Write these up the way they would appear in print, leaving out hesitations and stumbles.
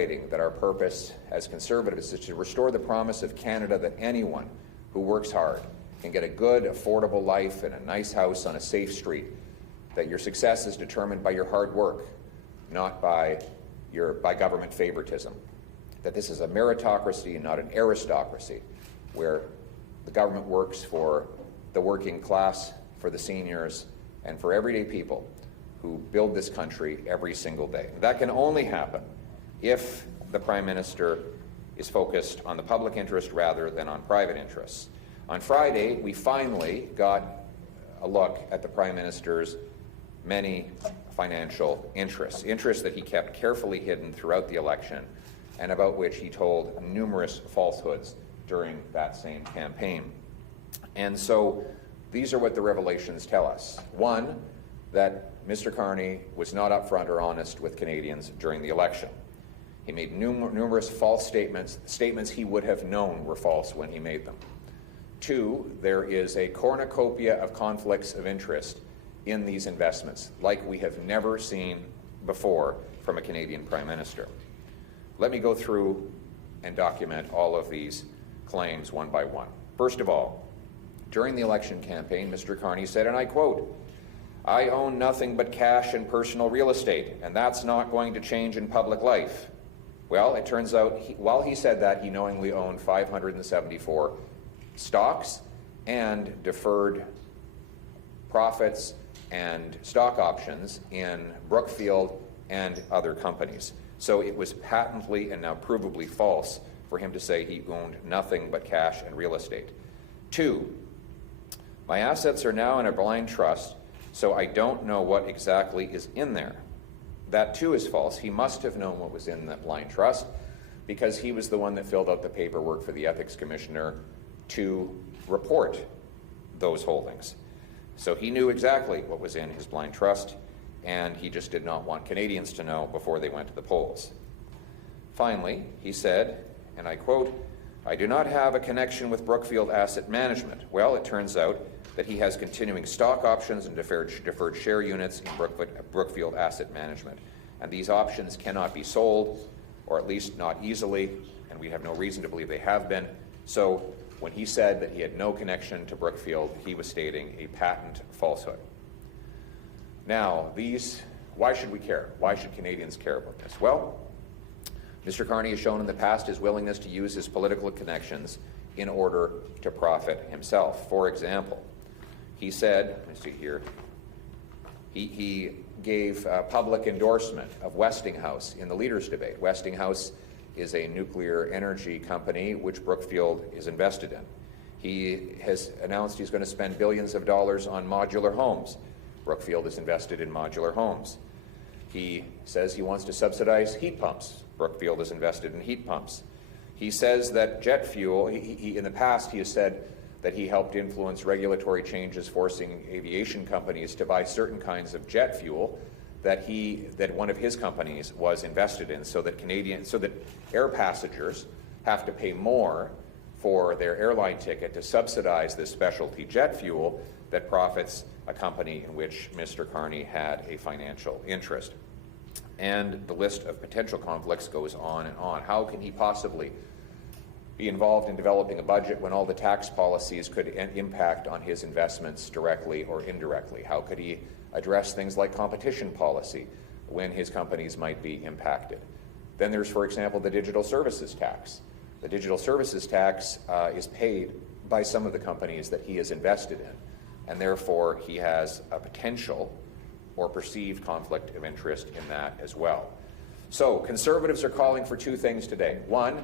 reiterating that our purpose as Conservatives is to restore the promise of Canada that anyone who works hard can get a good, affordable life in a nice house on a safe street, that your success is determined by your hard work, not by government favoritism, that this is a meritocracy, not an aristocracy, where the government works for the working class, for the seniors, and for everyday people who build this country every single day. That can only happen if the Prime Minister is focused on the public interest rather than on private interests. On Friday, we finally got a look at the Prime Minister's many financial interests that he kept carefully hidden throughout the election and about which he told numerous falsehoods during that same campaign. And so these are what the revelations tell us. One, that Mr. Carney was not upfront or honest with Canadians during the election. He made numerous false statements he would have known were false when he made them. Two, there is a cornucopia of conflicts of interest in these investments, like we have never seen before from a Canadian Prime Minister. Let me go through and document all of these claims one by one. First of all, during the election campaign, Mr. Carney said, and I quote, "I own nothing but cash and personal real estate, and that's not going to change in public life." Well, it turns out, while he said that, he knowingly owned 574 stocks and deferred profits and stock options in Brookfield and other companies. So it was patently and now provably false for him to say he owned nothing but cash and real estate. Two, my assets are now in a blind trust, so I don't know what exactly is in there. That too is false. He must have known what was in that blind trust because he was the one that filled out the paperwork for the Ethics Commissioner to report those holdings. So he knew exactly what was in his blind trust, and he just did not want Canadians to know before they went to the polls. Finally, he said, and I quote, "I do not have a connection with Brookfield Asset Management." Well, it turns out that he has continuing stock options and deferred share units in Brookfield Asset Management. And these options cannot be sold, or at least not easily, and we have no reason to believe they have been. So when he said that he had no connection to Brookfield, he was stating a patent falsehood. Now, why should we care? Why should Canadians care about this? Well, Mr. Carney has shown in the past his willingness to use his political connections in order to profit himself. For example, he said, let me see here, he gave public endorsement of Westinghouse in the Leaders debate. Westinghouse is a nuclear energy company which Brookfield is invested in. He has announced he's going to spend billions of dollars on modular homes. Brookfield is invested in modular homes. He says he wants to subsidize heat pumps. Brookfield is invested in heat pumps. He says that jet fuel, in the past he has said that he helped influence regulatory changes forcing aviation companies to buy certain kinds of jet fuel that one of his companies was invested in, so that air passengers have to pay more for their airline ticket to subsidize this specialty jet fuel that profits a company in which Mr. Carney had a financial interest. And the list of potential conflicts goes on and on. How can he possibly be involved in developing a budget when all the tax policies could impact on his investments directly or indirectly? How could he address things like competition policy when his companies might be impacted? Then there's, for example, the digital services tax. The digital services tax is paid by some of the companies that he is invested in, and therefore he has a potential or perceived conflict of interest in that as well. So Conservatives are calling for two things today. One,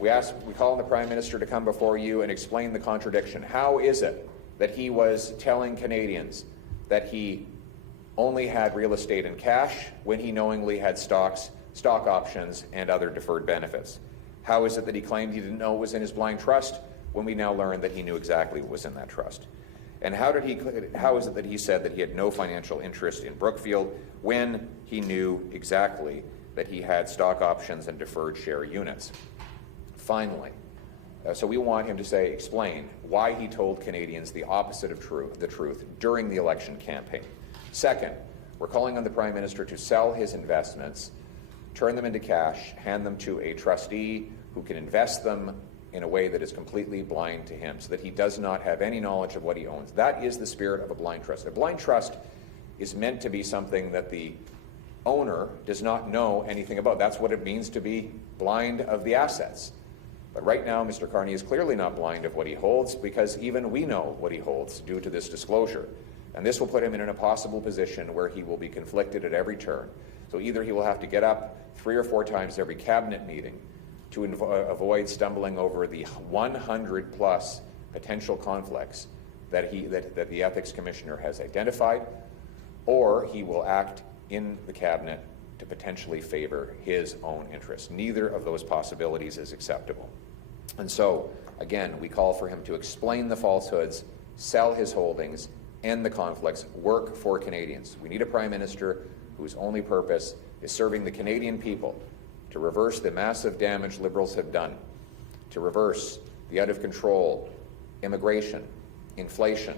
we call on the Prime Minister to come before you and explain the contradiction. How is it that he was telling Canadians that he only had real estate and cash when he knowingly had stock options, and other deferred benefits? How is it that he claimed he didn't know what was in his blind trust when we now learn that he knew exactly what was in that trust? And how is it that he said that he had no financial interest in Brookfield when he knew exactly that he had stock options and deferred share units? Finally, so we want him to explain why he told Canadians the opposite of the truth during the election campaign. Second, we're calling on the Prime Minister to sell his investments turn them into cash, hand them to a trustee who can invest them in a way that is completely blind to him, so that he does not have any knowledge of what he owns. That is the spirit of a blind trust. A blind trust is meant to be something that the owner does not know anything about. That's what it means to be blind of the assets. But right now, Mr. Carney is clearly not blind of what he holds, because even we know what he holds due to this disclosure. And this will put him in an impossible position where he will be conflicted at every turn. So either he will have to get up 3 or 4 times every cabinet meeting to avoid stumbling over the 100 plus potential conflicts that the Ethics Commissioner has identified, or he will act in the cabinet to potentially favor his own interests. Neither of those possibilities is acceptable. And so, again, we call for him to explain the falsehoods, sell his holdings, end the conflicts, work for Canadians. We need a Prime Minister whose only purpose is serving the Canadian people, to reverse the massive damage Liberals have done, to reverse the out-of-control immigration, inflation,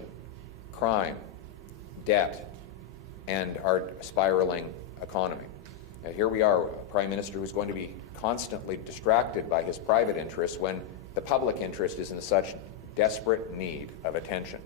crime, debt, and our spiraling economy. Now, here we are, a Prime Minister who's going to be constantly distracted by his private interests when the public interest is in such desperate need of attention.